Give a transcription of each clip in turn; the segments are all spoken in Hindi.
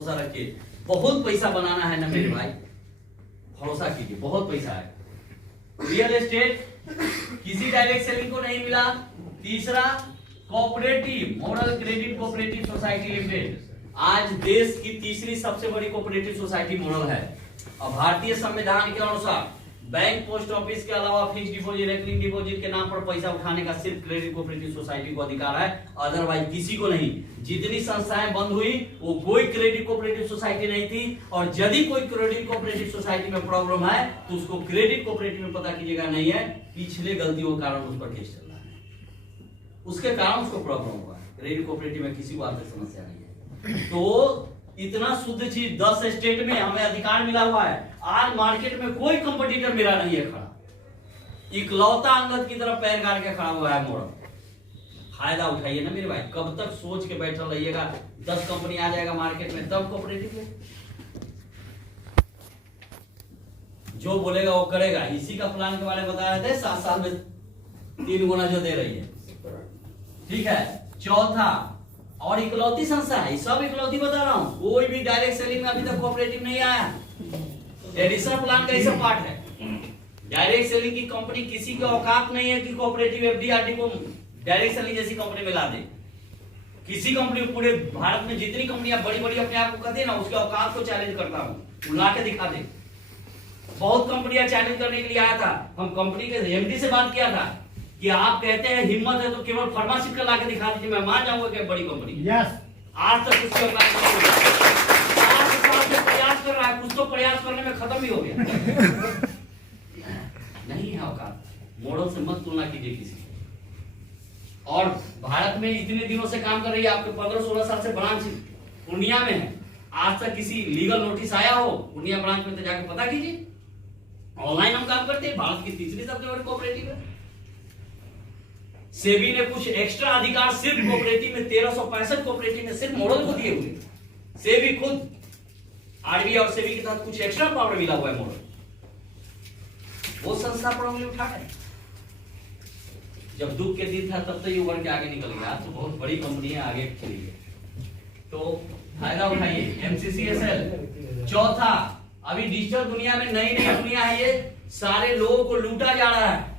भरोसा रखिए, बहुत पैसा बनाना है ना मेरे भाई, भरोसा कीजिए, बहुत पैसा है। रियल एस्टेट किसी डायरेक्ट सेलिंग को नहीं मिला। तीसरा, cooperative model credit cooperative society limited आज देश की तीसरी सबसे बड़ी कोऑपरेटिव सोसाइटी मॉडल है। और भारतीय संविधान के अनुसार बैंक, पोस्ट ऑफिस के अलावा फिक्स डिपॉजिट, रेकरिंग डिपॉजिट के नाम पर पैसा उठाने का सिर्फ क्रेडिट कोऑपरेटिव सोसाइटी को अधिकार है, अदरवाइज किसी को नहीं। जितनी संस्थाएं बंद हुई वो कोई क्रेडिट कोऑपरेटिव सोसाइटी नहीं थी। और यदि कोई क्रेडिट कोऑपरेटिव सोसाइटी में प्रॉब्लम है तो उसको क्रेडिट कोऑपरेटिव में पता कीजिएगा नहीं है, पिछले गलतियों के कारण उस पर केस चल रहा है, उसके कारण उसको प्रॉब्लम हुआ है। क्रेडिट कोऑपरेटिव में किसी को आज तक समस्या नहीं है। तो इतना शुद्ध चीज 10 स्टेट में हमें अधिकार मिला हुआ है। आज मार्केट में कोई कंपटीटर मेरा नहीं है खड़ा, इकलौता अंगद की तरफ पैर गाड़ के खड़ा हुआ है मॉडल। फायदा उठाइए ना मेरे भाई, कब तक सोच के बैठे रहिएगा 10 कंपनी आ जाएगा मार्केट में तब कोऑपरेटिव में जो बोलेगा वो करेगा। इसी का प्लान के बारे में बताया था, 7 साल में 3 गुना जो दे रही है, ठीक है। चौथा, और इकलौती संस्था है, सब इकलौती बता रहा हूं, कोई भी डायरेक्ट सेलिंग में अभी तक कोऑपरेटिव नहीं आया। एडिशनल प्लान का ऐसा पार्ट है। डायरेक्ट सेलिंग की कंपनी किसी के औकात नहीं है कि कोऑपरेटिव एफडीआरडी को डायरेक्ट सेलिंग जैसी कंपनी में ला दे। किसी कंपनी पूरे भारत में जितनी कंपनियां बड़ी बड़ी अपने आप को कहते हैं ना, उसके औकात को चैलेंज करता हूं, ला के दिखा दे। बहुत कंपनियां चैलेंज करने के लिए आया था, हम कंपनी के एमडी से बात किया था कि आप कहते हैं हिम्मत है तो केवल फार्मास्यूटिकल ला के दिखा दीजिए, मैं मान जाऊंगा कि बड़ी कंपनी। आज तक उसके औकात प्रयास कर रहा है, कुछ तो प्रयास करने में खत्म ही हो गया। नहीं है औकात, मॉडल से मत तुलना कीजिए किसी से। और भारत में इतने दिनों से काम कर रही है, आपके 15-16 साल से ब्रांच पूर्णिया में है, आज तक किसी लीगल नोटिस आया हो पूर्णिया ब्रांच में तो जाकर पता कीजिए। ऑनलाइन हम काम करते हैं, भारत की तीसरी सबसे बड़ी कोऑपरेटिव है। सेबी ने कुछ एक्स्ट्रा अधिकार सिर्फ कोऑपरेटिव में 1365 कोऑपरेटिव में सिर्फ मॉडल को दिए हुए। सेबी खुद आरबीआई और सेबी के तहत कुछ एक्स्ट्रा पावर मिला हुआ है मॉडल, वो संस्था प्रॉब्लम उठा है। जब दुख के दिन था तब तो ये उभर के आगे निकल गया, तो बहुत बड़ी कंपनी है, आगे चली गई। तो फायदा उठाइए एमसीसीएसएल। चौथा, अभी डिजिटल दुनिया में नई नई दुनिया है, ये सारे लोगों को लूटा जा रहा है।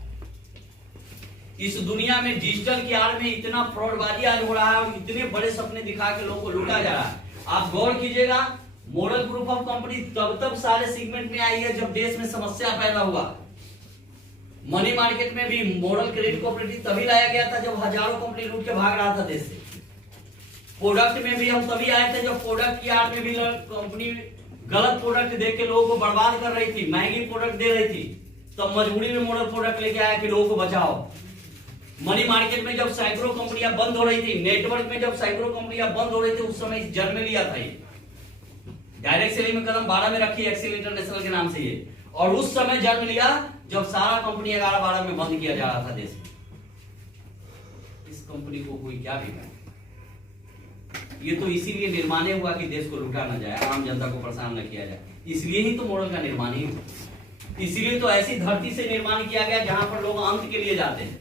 इस दुनिया में डिजिटल की आड़ में इतना फ्रॉडबाजी आज हो रहा है और इतने बड़े सपने दिखा के लोगों को लूटा जा रहा है। आप गौर कीजिएगा, मॉडल ग्रुप ऑफ कंपनी तब सारे सेगमेंट में आई है जब देश में समस्या पैदा हुआ। मनी मार्केट में भी मॉडल क्रेडिट कोऑपरेटिव तभी लाया गया था जब हजारों कंपनी लूट के भाग रहा था देश से। प्रोडक्ट में भी हम तभी आए थे जब प्रोडक्ट की आड़ में भी कंपनी गलत प्रोडक्ट देख के लोगों को बर्बाद कर रही थी, महंगी प्रोडक्ट दे रही थी, तब मजबूरी में मॉडल प्रोडक्ट लेके आया कि लोगों को बचाओ। मनी मार्केट में जब सैकड़ों कंपनियां बंद हो रही थी, नेटवर्क में जब सैकड़ों कंपनियां बंद हो रही थी, उस समय जन्म लिया था ये डायरेक्ट सेलिंग में कदम 12 में रखी एक्सेल इंटरनेशनल के नाम से ये, और उस समय जन्म लिया जब सारा कंपनी 11-12 में बंद किया जा रहा था देश में। इस कंपनी को कोई क्या भी करे, ये तो इसीलिए निर्माण हुआ कि देश को लूटा न जाए, आम जनता को परेशान न किया जाए, इसलिए ही तो मॉडल का निर्माण ही हुआ। इसलिए तो ऐसी धरती से निर्माण किया गया जहां पर लोग अंत के लिए जाते हैं।